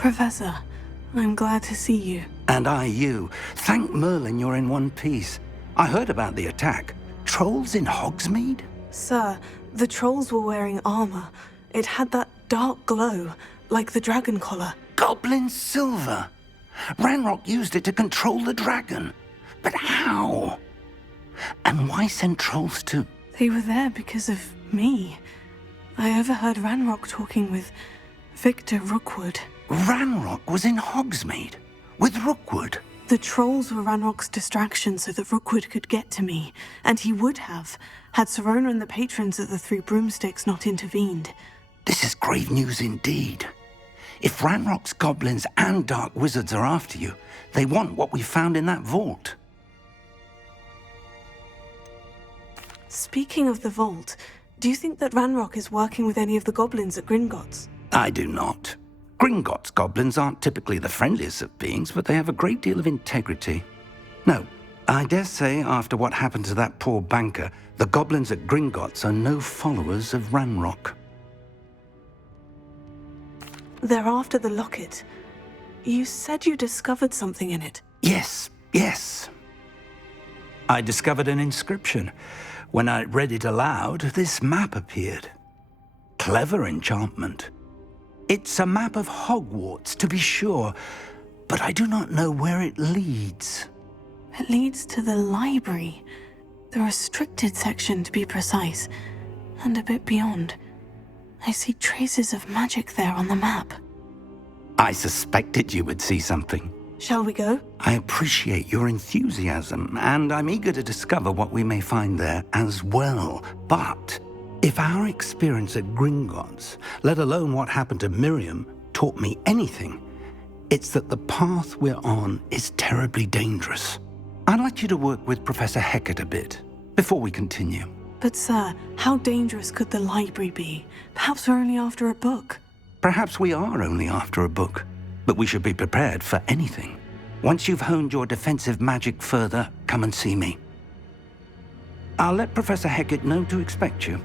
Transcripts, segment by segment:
Professor, I'm glad to see you. And I you. Thank Merlin you're in one piece. I heard about the attack. Trolls in Hogsmeade? Sir, the trolls were wearing armor. It had that dark glow, like the dragon collar. Goblin silver! Ranrock used it to control the dragon. But how? And why send trolls to... They were there because of me. I overheard Ranrock talking with Victor Rookwood. Ranrock was in Hogsmeade? With Rookwood? The trolls were Ranrock's distraction so that Rookwood could get to me, and he would have, had Serona and the patrons of the Three Broomsticks not intervened. This is grave news indeed. If Ranrock's goblins and dark wizards are after you, they want what we found in that vault. Speaking of the vault, do you think that Ranrock is working with any of the goblins at Gringotts? I do not. Gringotts goblins aren't typically the friendliest of beings, but they have a great deal of integrity. No, I dare say after what happened to that poor banker, the goblins at Gringotts are no followers of Ranrock. They're after the locket. You said you discovered something in it. Yes. I discovered an inscription. When I read it aloud, this map appeared. Clever enchantment. It's a map of Hogwarts, to be sure, but I do not know where it leads. It leads to the library. The restricted section, to be precise, and a bit beyond. I see traces of magic there on the map. I suspected you would see something. Shall we go? I appreciate your enthusiasm, and I'm eager to discover what we may find there as well. But if our experience at Gringotts, let alone what happened to Miriam, taught me anything, it's that the path we're on is terribly dangerous. I'd like you to work with Professor Hecat a bit before we continue. But sir, how dangerous could the library be? Perhaps we're only after a book. Perhaps we are only after a book, but we should be prepared for anything. Once you've honed your defensive magic further, come and see me. I'll let Professor Hecat know to expect you.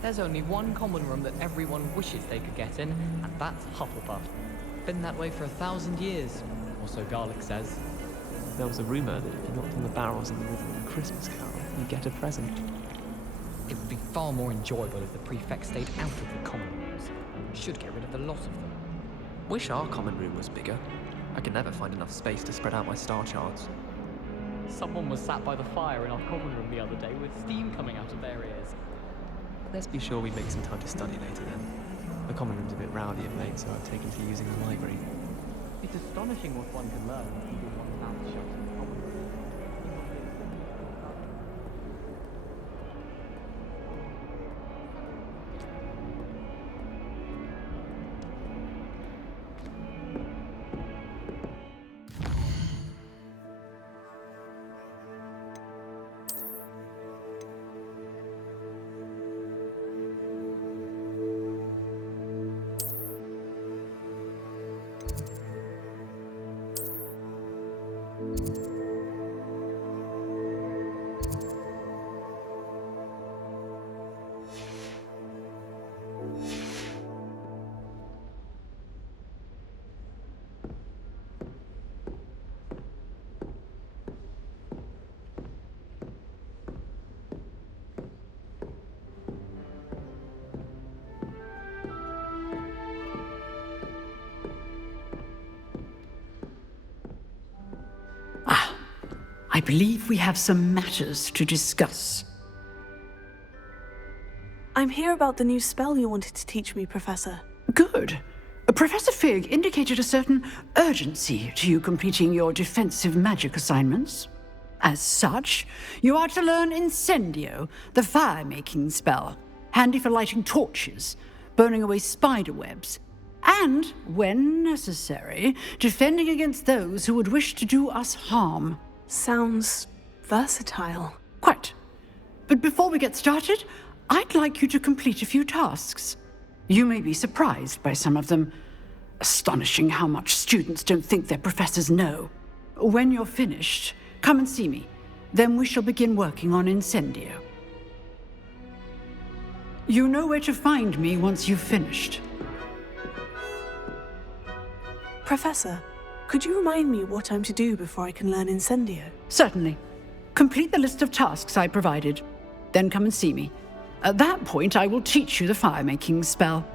There's only one common room that everyone wishes they could get in, and that's Hufflepuff. Been that way for 1,000 years, or so Garlic says. There was a rumour that if you knocked on the barrels in the middle of a Christmas carol, you'd get a present. It would be far more enjoyable if the prefect stayed out of the common rooms. Should get rid of the lot of them. Wish our common room was bigger. I can never find enough space to spread out my star charts. Someone was sat by the fire in our common room the other day with steam coming out of their ears. Let's be sure we make some time to study later then. The common room's a bit rowdy of late, so I've taken to using the library. It's astonishing what one can learn when keeping one's mouth shut in the common room. I believe we have some matters to discuss. I'm here about the new spell you wanted to teach me, Professor. Good. Professor Fig indicated a certain urgency to you completing your defensive magic assignments. As such, you are to learn Incendio, the fire-making spell, handy for lighting torches, burning away spider webs, and, when necessary, defending against those who would wish to do us harm. Sounds versatile. Quite. But before we get started, I'd like you to complete a few tasks. You may be surprised by some of them. Astonishing how much students don't think their professors know. When you're finished, come and see me. Then we shall begin working on Incendio. You know where to find me once you've finished. Professor, could you remind me what I'm to do before I can learn Incendio? Certainly. Complete the list of tasks I provided. Then come and see me. At that point, I will teach you the fire-making spell.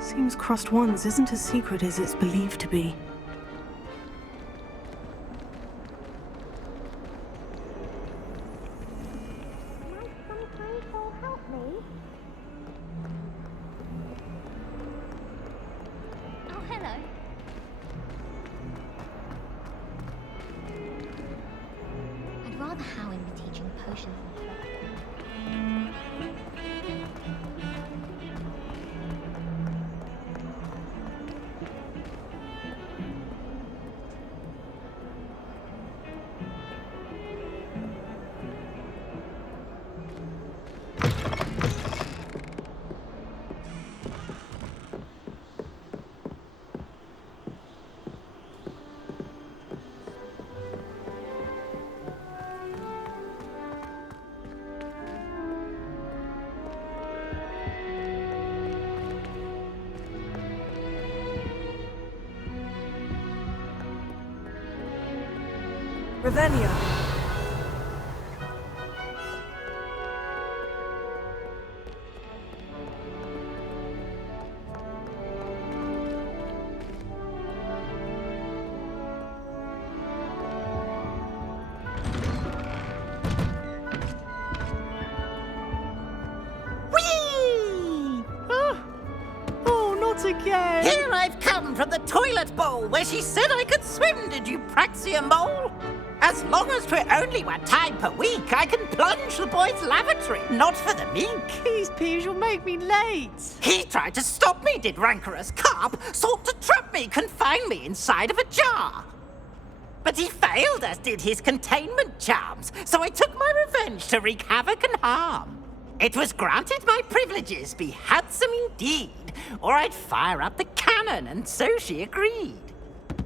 Seems crossed wands isn't as secret as it's believed to be. Oh, hello. I'd rather Howin be teaching potions than tricks. Ravenna. Again. Here I've come from the toilet bowl where she said I could swim, did you Praxia mole? As long as 'twere only 1 time per week, I can plunge the boy's lavatory, not for the meek. Please, Peeves, you'll make me late. He tried to stop me, did rancorous carp, sought to trap me, confine me inside of a jar. But he failed, as did his containment charms, so I took my revenge to wreak havoc and harm. It was granted my privileges be handsome indeed, or I'd fire up the cannon, and so she agreed.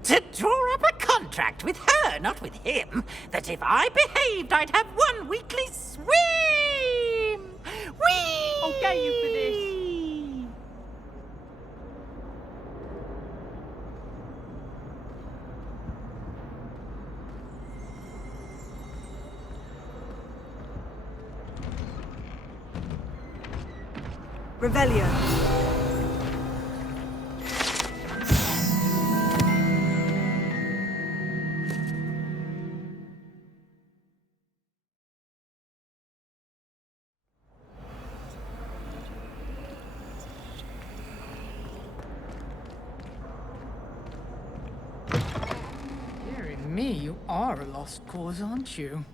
To draw up a contract with her, not with him, that if I behaved, I'd have 1 weekly swim! Whee! I'll get you for this. Revelio. Dearie me, you are a lost cause, aren't you?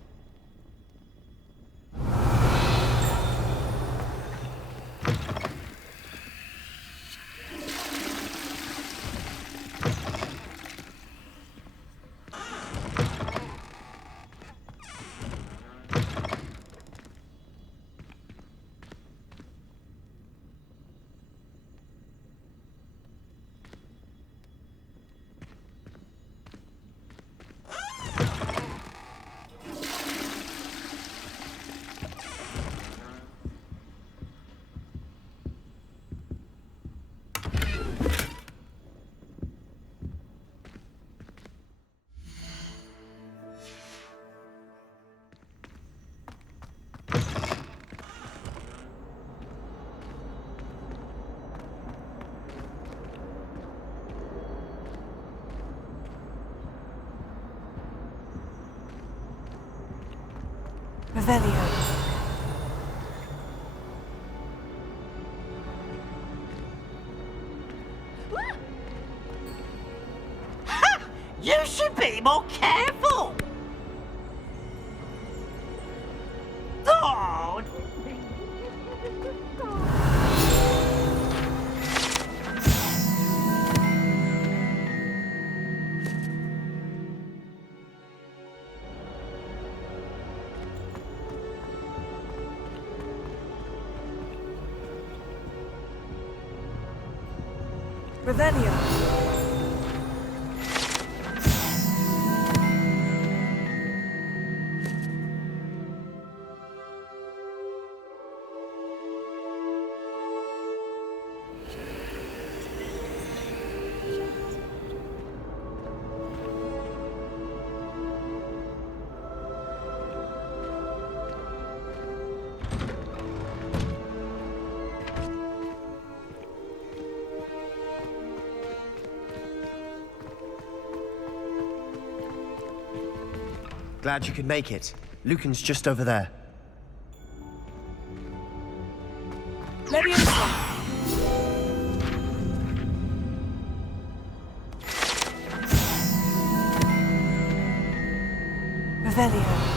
Revelio. Ha! You should be more careful! Oh! Revelio. Glad you could make it. Lucan's just over there. Leviosa. Revelio.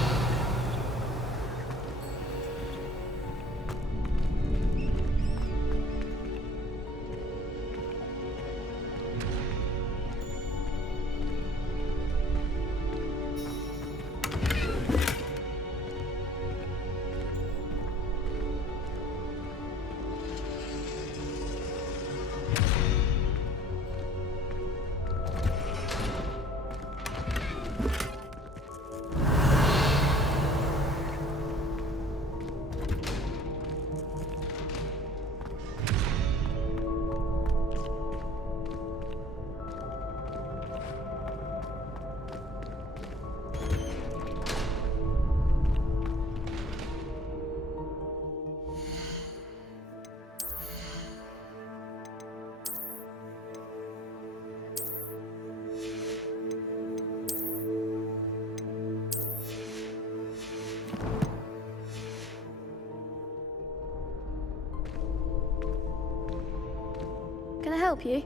Can I help you?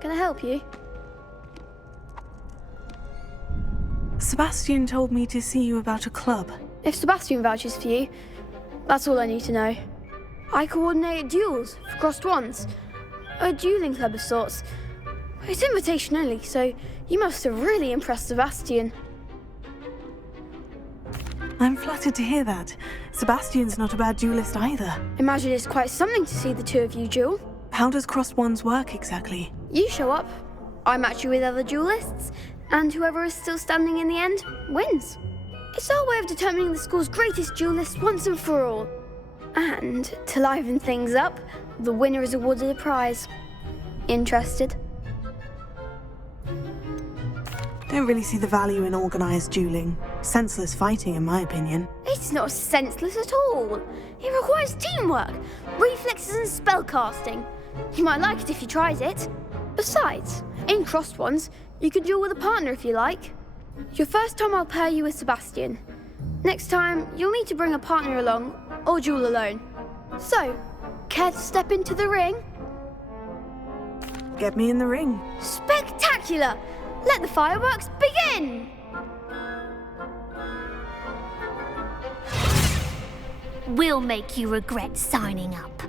Can I help you? Sebastian told me to see you about a club. If Sebastian vouches for you, that's all I need to know. I coordinate duels for crossed wands. A dueling club of sorts. It's invitation only, so you must have really impressed Sebastian. I'm flattered to hear that. Sebastian's not a bad duelist either. Imagine it's quite something to see the two of you duel. How does crossed wands work exactly? You show up, I match you with other duelists, and whoever is still standing in the end wins. It's our way of determining the school's greatest duelist once and for all. And to liven things up, the winner is awarded a prize. Interested? Don't really see the value in organised dueling. Senseless fighting, in my opinion. It's not senseless at all. It requires teamwork, reflexes and spellcasting. You might like it if you tried it. Besides, in crossed ones, you can duel with a partner if you like. Your first time I'll pair you with Sebastian. Next time, you'll need to bring a partner along, or duel alone. So, care to step into the ring? Get me in the ring. Spectacular! Let the fireworks begin! We'll make you regret signing up.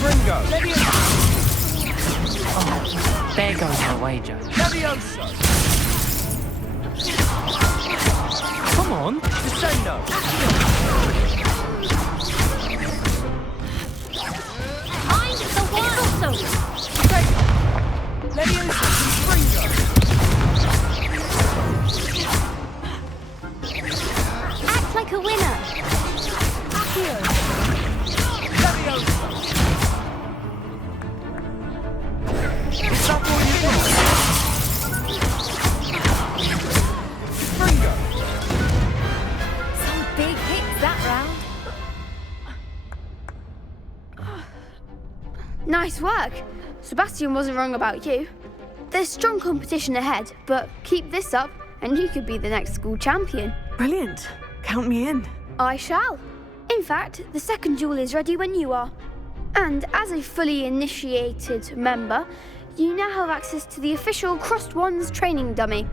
Ringo! Oh, there goes my wager. Levioso! Come on! Descendo! Mind the one! Levioso! Ringo! Act like a winner! Accio! Levioso! Is that all you got? Ringo! Some big hits that round. Nice work. Sebastian wasn't wrong about you. There's strong competition ahead, but keep this up and you could be the next school champion. Brilliant. Count me in. I shall. In fact, the second duel is ready when you are. And as a fully initiated member, you now have access to the official Crossed Wands training dummy.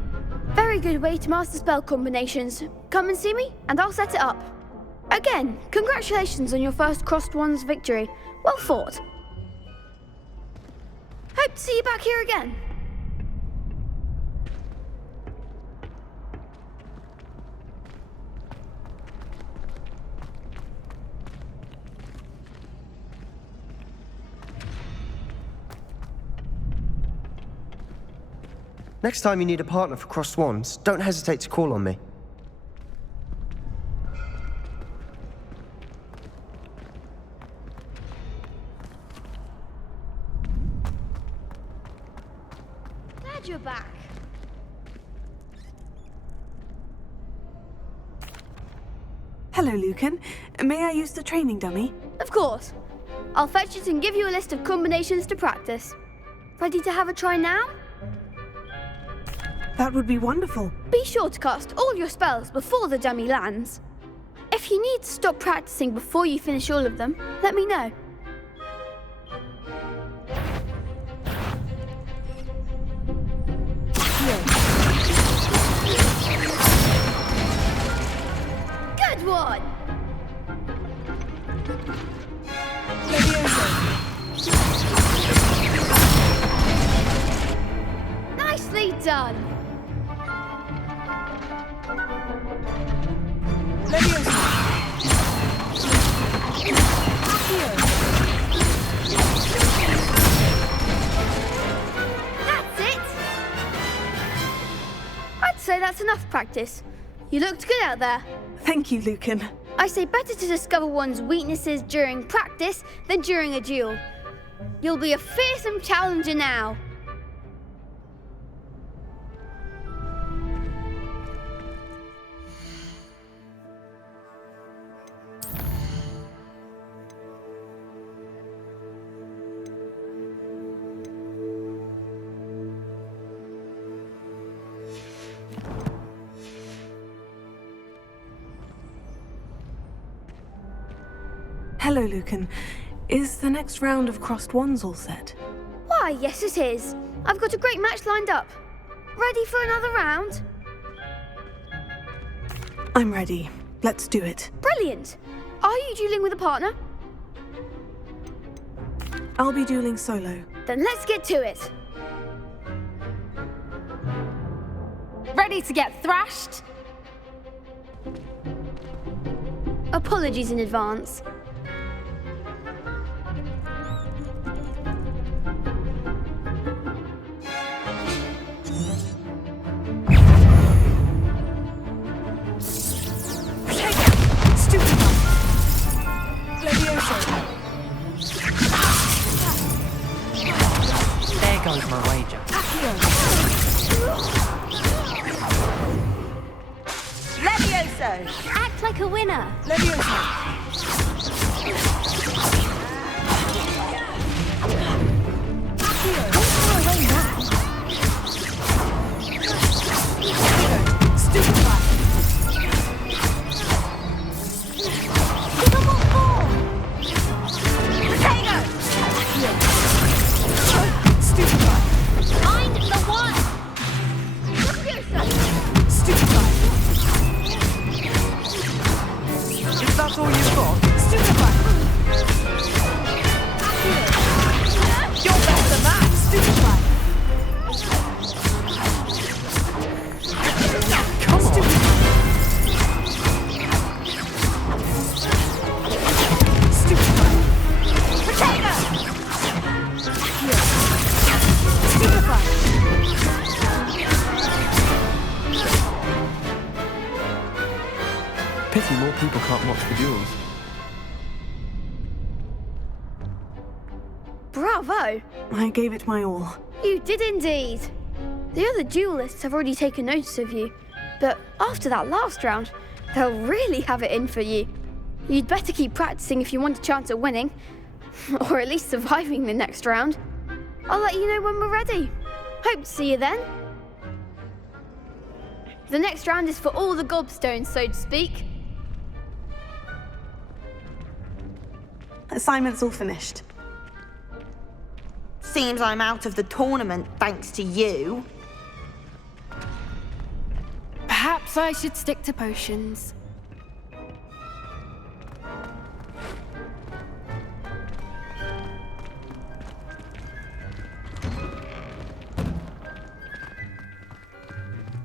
Very good way to master spell combinations. Come and see me, and I'll set it up. Again, congratulations on your first Crossed Wands victory. Well fought. Hope to see you back here again. Next time you need a partner for crossed wands, don't hesitate to call on me. Glad you're back. Hello, Lucan. May I use the training dummy? Of course. I'll fetch it and give you a list of combinations to practice. Ready to have a try now? That would be wonderful. Be sure to cast all your spells before the dummy lands. If you need to stop practicing before you finish all of them, let me know. Good one! Nicely done! That's it! I'd say that's enough practice. You looked good out there. Thank you, Lucan. I say better to discover one's weaknesses during practice than during a duel. You'll be a fearsome challenger now. Hello, Lucan. Is the next round of crossed wands all set? Why, yes it is. I've got a great match lined up. Ready for another round? I'm ready. Let's do it. Brilliant. Are you dueling with a partner? I'll be dueling solo. Then let's get to it. Ready to get thrashed? Apologies in advance. There goes my wager. Levioso! Act like a winner. Find the one! Is that all you've got? You're better than that! Come on! Pity more people can't watch the duels. Bravo. I gave it my all. You did indeed. The other duelists have already taken notice of you, but after that last round, they'll really have it in for you. You'd better keep practicing if you want a chance at winning, or at least surviving the next round. I'll let you know when we're ready. Hope to see you then. The next round is for all the gobstones, so to speak. Assignment's all finished. Seems I'm out of the tournament thanks to you. Perhaps I should stick to potions.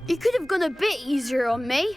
You could have gone a bit easier on me.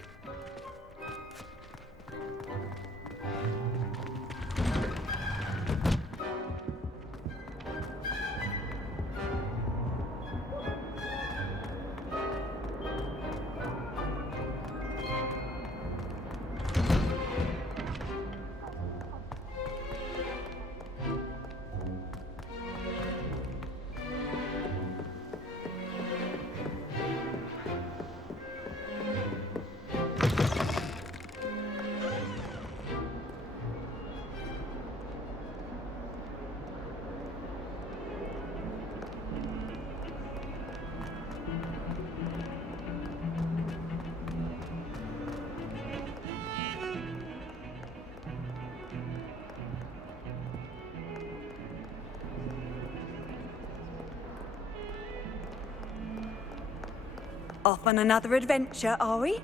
Off on another adventure, are we?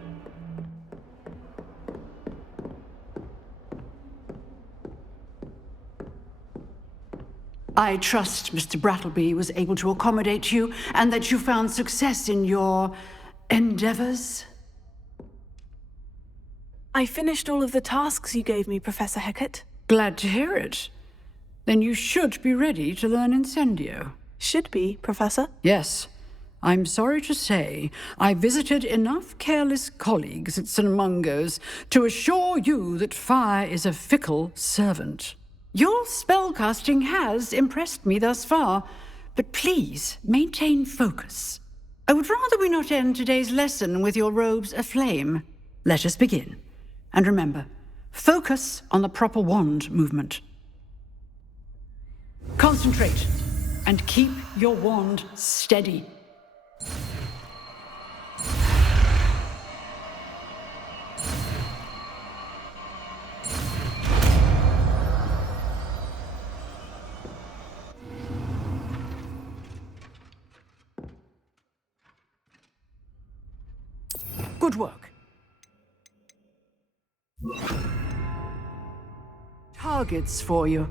I trust Mr. Brattleby was able to accommodate you and that you found success in your endeavors. I finished all of the tasks you gave me, Professor Hecat. Glad to hear it. Then you should be ready to learn Incendio. Should be, Professor. Yes. I'm sorry to say, I visited enough careless colleagues at St. Mungo's to assure you that fire is a fickle servant. Your spellcasting has impressed me thus far, but please maintain focus. I would rather we not end today's lesson with your robes aflame. Let us begin. And remember, focus on the proper wand movement. Concentrate and keep your wand steady. Good work. Targets for you.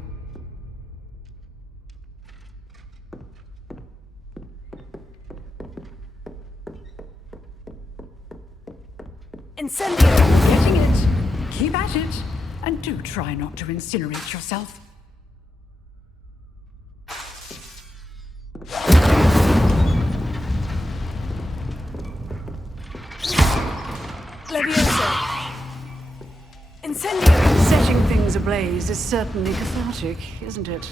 Incendio! Getting it. Keep at it. And do try not to incinerate yourself. Levioso! Incendio! Setting things ablaze is certainly cathartic, isn't it?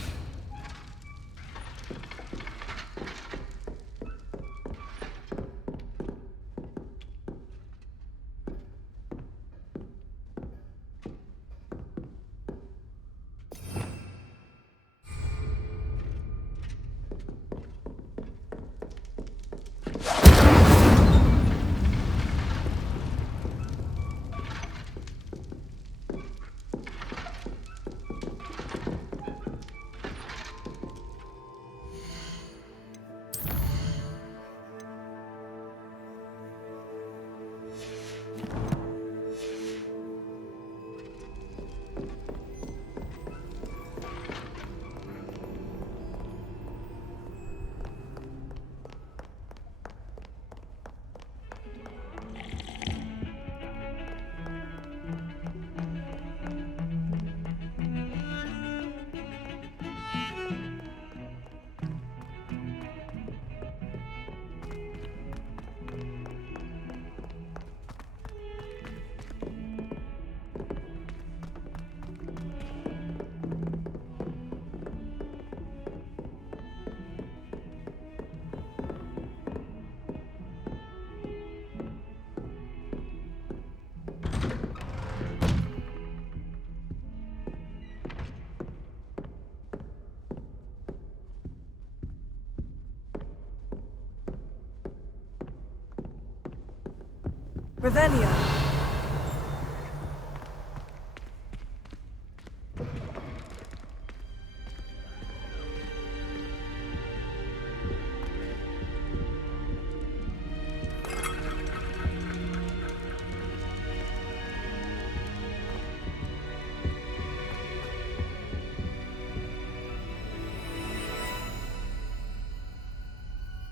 Revelio.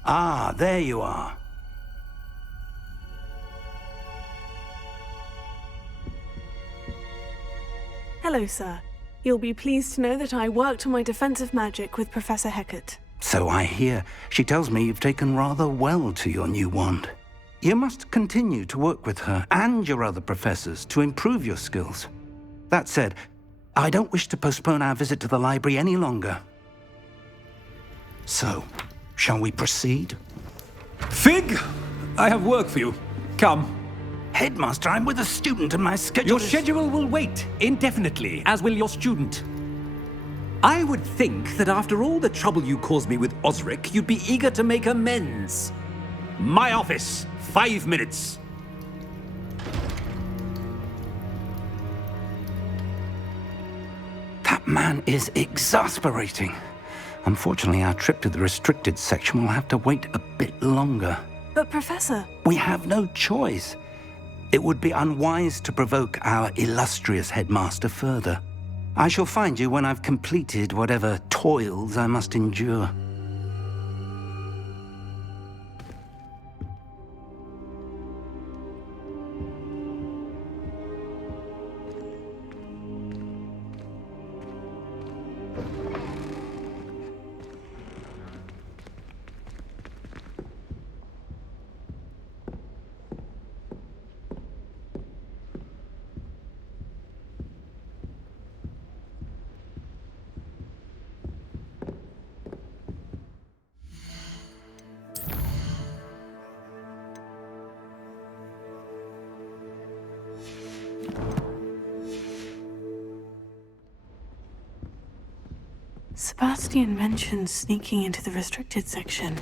Ah, there you are. Hello, sir. You'll be pleased to know that I worked on my defensive magic with Professor Hecat. So I hear. She tells me you've taken rather well to your new wand. You must continue to work with her and your other professors to improve your skills. That said, I don't wish to postpone our visit to the library any longer. So, shall we proceed? Fig! I have work for you. Come. Headmaster, I'm with a student and my schedule Your schedule will wait indefinitely, as will your student. I would think that after all the trouble you caused me with Osric, you'd be eager to make amends. My office, 5 minutes. That man is exasperating. Unfortunately, our trip to the restricted section will have to wait a bit longer. But, Professor... We have no choice. It would be unwise to provoke our illustrious headmaster further. I shall find you when I've completed whatever toils I must endure. Sebastian mentioned sneaking into the restricted section.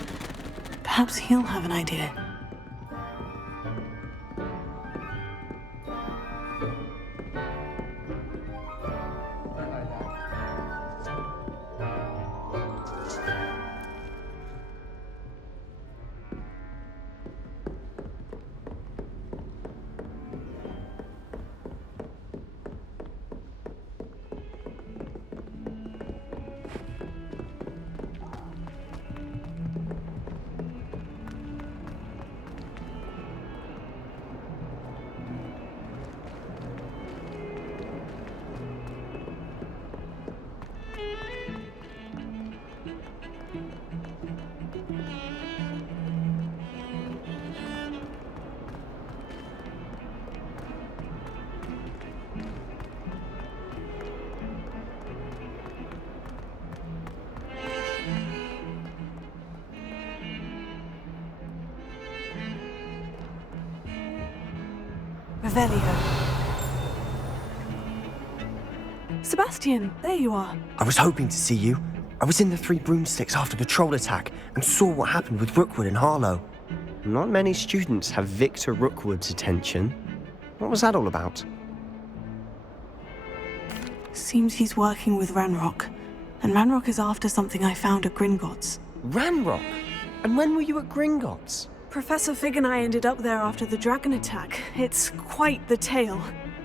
Perhaps he'll have an idea. Revelio. Sebastian, there you are. I was hoping to see you. I was in the Three Broomsticks after the troll attack and saw what happened with Rookwood and Harlow. Not many students have Victor Rookwood's attention. What was that all about? Seems he's working with Ranrock. And Ranrock is after something I found at Gringotts. Ranrock? And when were you at Gringotts? Professor Fig and I ended up there after the dragon attack. It's quite the tale.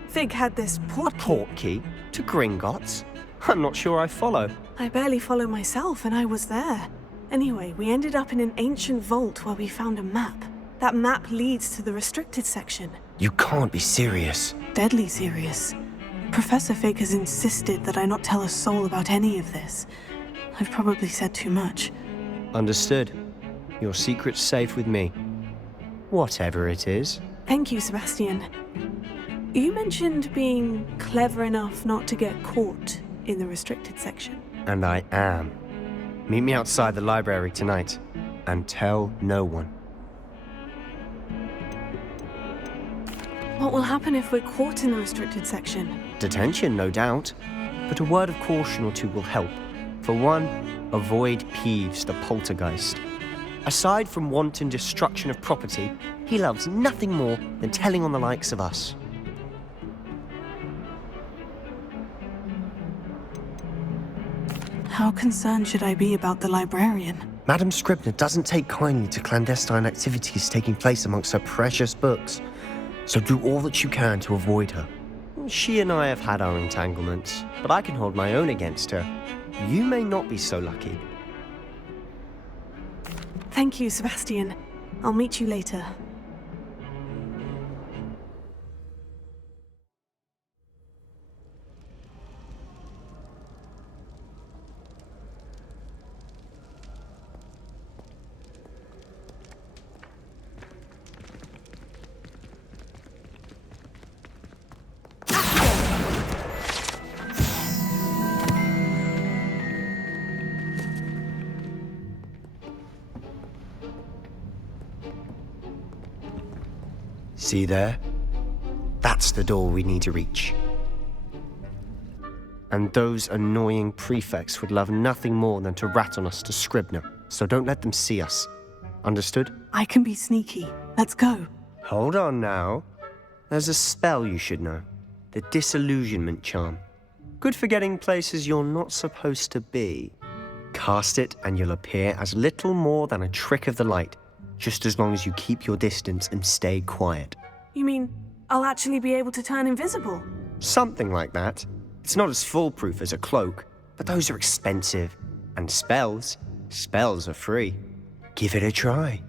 Fig had this portkey. A portkey? To Gringotts? I'm not sure I follow. I barely follow myself, and I was there. Anyway, we ended up in an ancient vault where we found a map. That map leads to the restricted section. You can't be serious. Deadly serious. Professor Fig has insisted that I not tell a soul about any of this. I've probably said too much. Understood. Your secret's safe with me. Whatever it is. Thank you, Sebastian. You mentioned being clever enough not to get caught in the restricted section. And I am. Meet me outside the library tonight, and tell no one. What will happen if we're caught in the restricted section? Detention, no doubt. But a word of caution or two will help. For one, avoid Peeves the poltergeist. Aside from wanton destruction of property, he loves nothing more than telling on the likes of us. How concerned should I be about the librarian? Madame Scribner doesn't take kindly to clandestine activities taking place amongst her precious books, so do all that you can to avoid her. She and I have had our entanglements, but I can hold my own against her. You may not be so lucky. Thank you, Sebastian. I'll meet you later. See there? That's the door we need to reach. And those annoying prefects would love nothing more than to rat on us to Scribner, so don't let them see us. Understood? I can be sneaky. Let's go. Hold on now. There's a spell you should know. The Disillusionment Charm. Good for getting places you're not supposed to be. Cast it and you'll appear as little more than a trick of the light, just as long as you keep your distance and stay quiet. You mean I'll actually be able to turn invisible? Something like that. It's not as foolproof as a cloak, but those are expensive. And spells are free. Give it a try.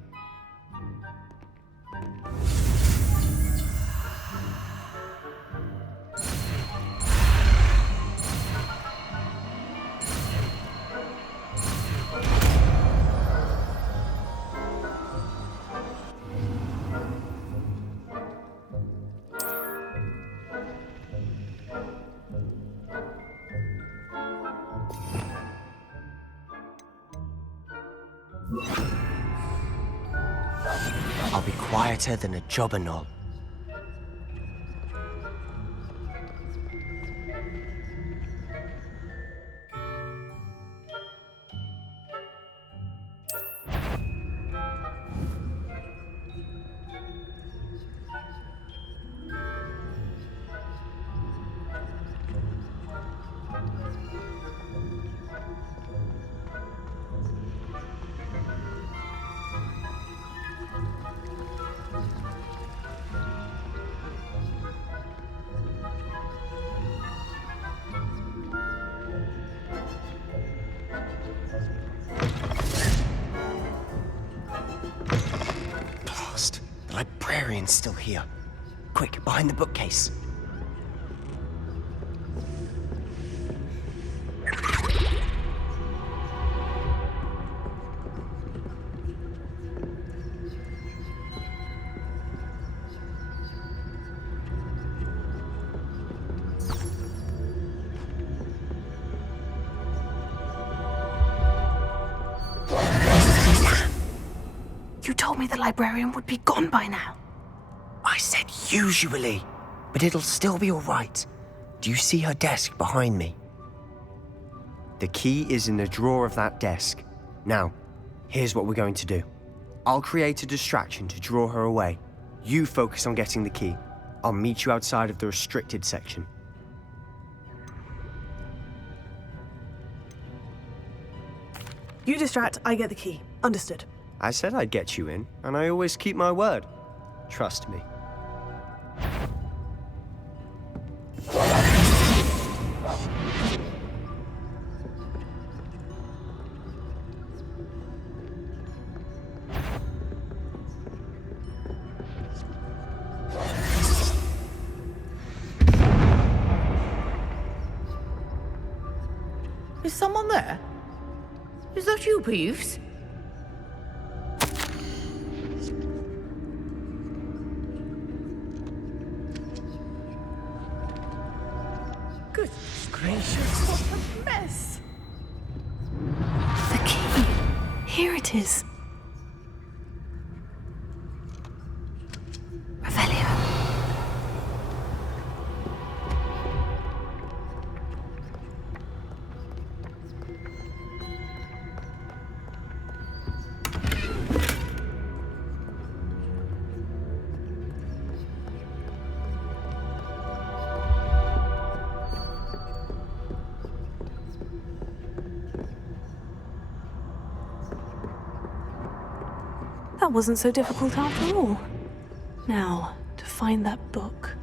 I'll be quieter than a jobberknoll. Librarian's still here. Quick, behind the bookcase. You told me the librarian would be gone by now. I said Usually. But it'll still be all right. Do you see her desk behind me? The key is in the drawer of that desk. Now, here's what we're going to do. I'll create a distraction to draw her away. You focus on getting the key. I'll meet you outside of the restricted section. You distract, I get the key. Understood. I said I'd get you in, and I always keep my word. Trust me. Is someone there? Is that you, Peeves? Goodness gracious, what a mess! The key. Here it is. Revelio. That wasn't so difficult after all. Now, to find that book.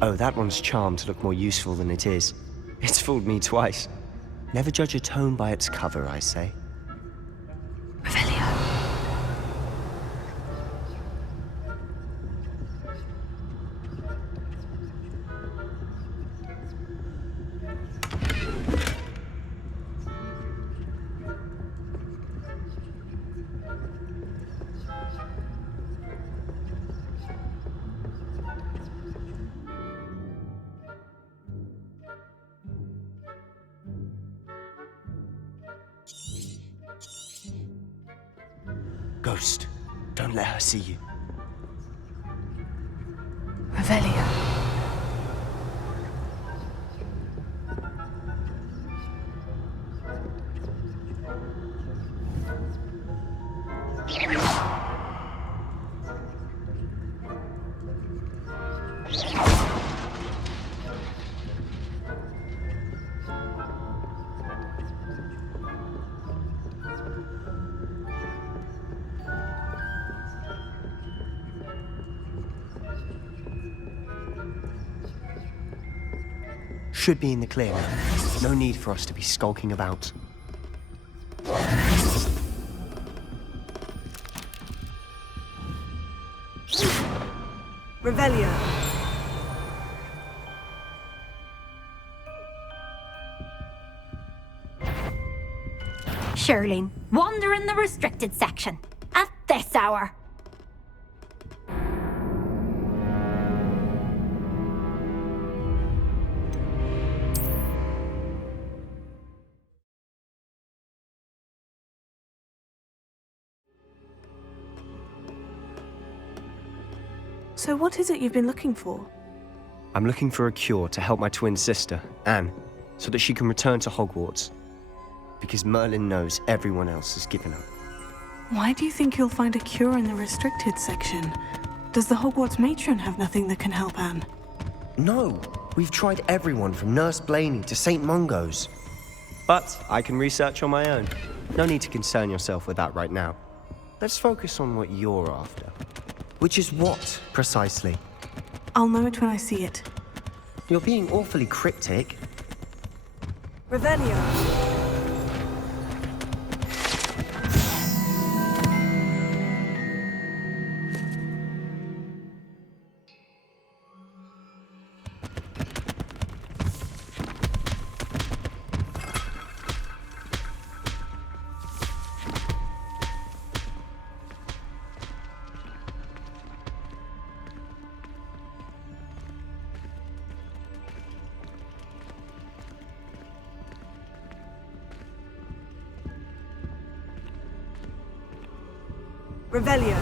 Oh, that one's charmed to look more useful than it is. It's fooled me twice. Never judge a tome by its cover, I say. Ghost, don't let her see you. Revelio. Should be in the clear now. No need for us to be skulking about. Revelio. Shirley, wander in the restricted section. At this hour. So what is it you've been looking for? I'm looking for a cure to help my twin sister, Anne, so that she can return to Hogwarts. Because Merlin knows everyone else has given up. Why do you think you'll find a cure in the restricted section? Does the Hogwarts matron have nothing that can help Anne? No, we've tried everyone from Nurse Blaney to St. Mungo's. But I can research on my own. No need to concern yourself with that right now. Let's focus on what you're after. Which is what, precisely? I'll know it when I see it. You're being awfully cryptic. Revelio. Revelio.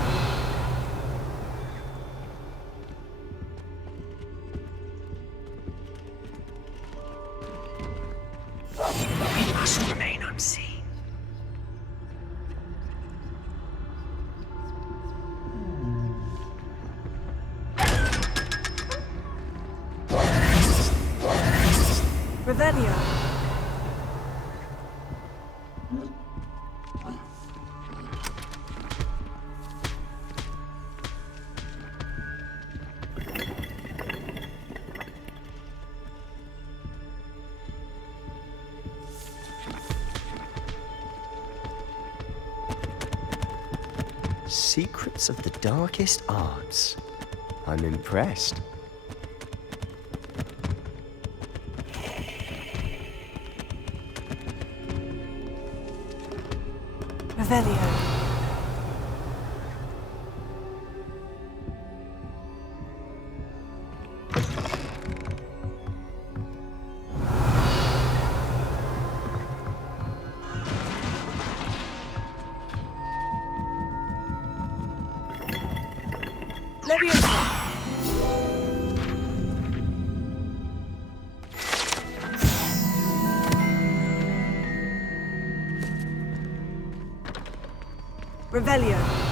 We must remain unseen. Revelio. Secrets of the darkest arts. I'm impressed. Revelio. Revelio.